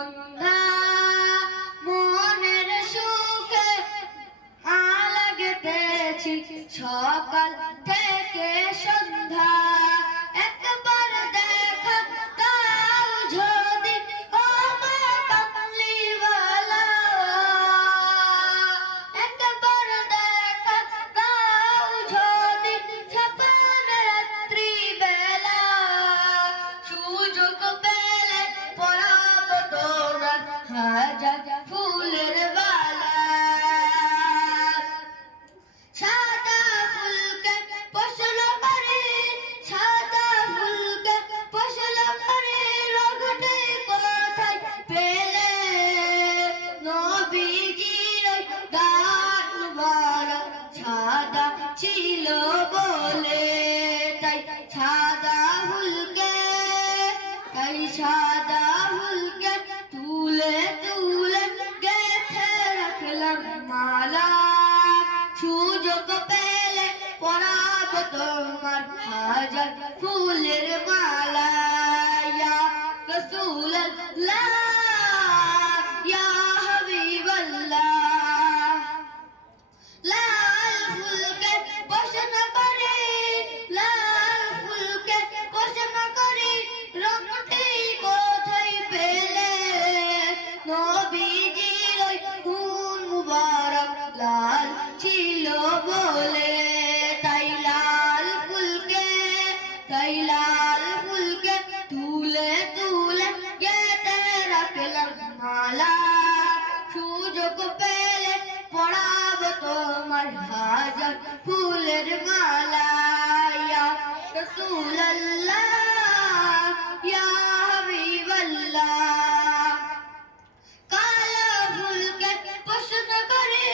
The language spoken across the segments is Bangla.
সন্ধ্যা মনের সুখে আলাগতেছি সকাল পরাব তোমার হাজার ফুলের মালা। হাজার ফুলের মালা ইয়া রাসূলুল্লাহ, ইয়া হাবিবাল্লাহ। কালো ফুলকে পছন্দ করে,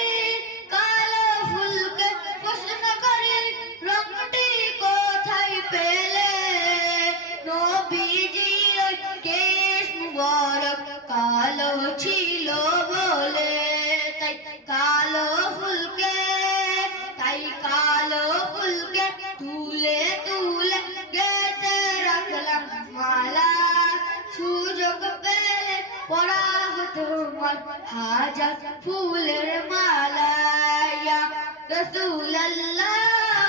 কালো ফুলকে পছন্দ করে, রংটি কোথায় পেলে? নবীজির কেশ মুবারক কালো ছিল বলে, তাই কালো ফুলকে তুলে তুলে গেতে রাখলাম মালা। সুযোগ পেলে পরাব তোমার হাজার ফুলের মালা রাসূলুল্লাহ ইয়া